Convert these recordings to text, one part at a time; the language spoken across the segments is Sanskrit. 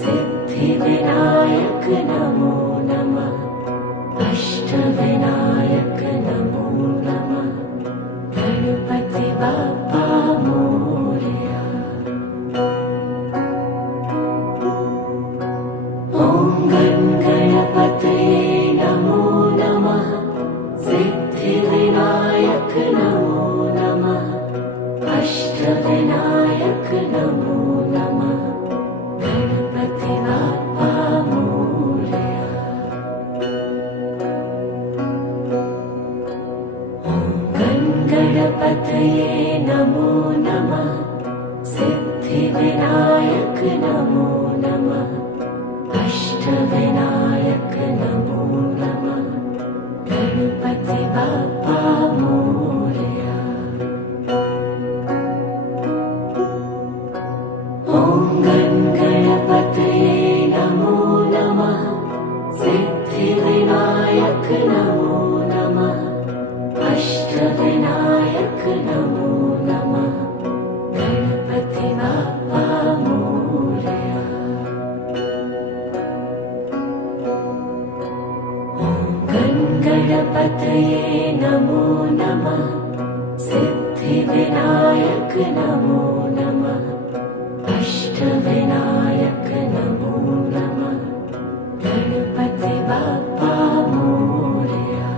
सिद्धिविनायक नमो नमः। अष्टविनायक नमो नमः। गणपति बाप्पा मोरया। ॐ गणपतये नमो नमः। सिद्धिविनायक नमो नमः। अष्टविनायक नमो नमः। गणपति बाप्पा मोरया। ॐ गणपतये नमो नमः। सिद्धिविनायक नमो नमः। अष्टविनायक नमो नमः। गणपति बाप्पा मोरया। ॐ गणपतये नमो नमः। सिद्धिविनायक नमो नमः। अष्टविनायक नमो नमः। गणपति बाप्पा मोरया। ॐ गणपतये नमो नमः। सिद्धिविनायक नमो नमः। अष्टविनायक नमो नमः। गणपति बाप्पा मोरया।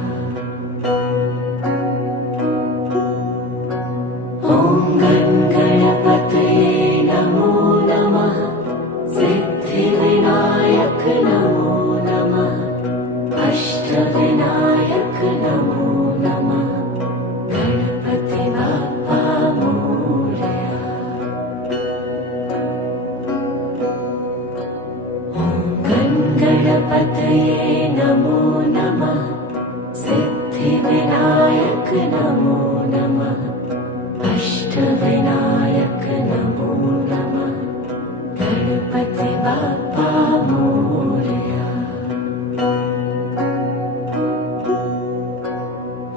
ॐ गणपतये नमो नमः। सिद्धिविनायक नमो नमः। अष्टविनायक नमो नमः। गणपति बाप्पा मोरया। ॐ गणपतये नमो नमः। सिद्धिविनायक नमो नमः। अष्टविनायक नमो नमः। गणपति बाप्पा मोरया।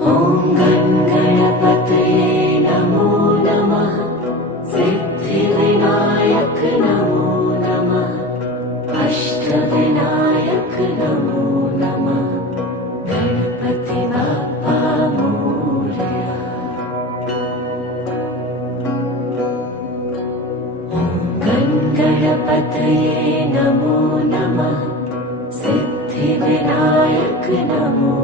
ॐ गणपतये नमो नमः। सिद्धिविनायक नमो नमः। अष्टविनायक नमो नमः। गणपति बाप्पा मोरया। ॐ गणपतये नमो नमः। सिद्धिविनायक नमो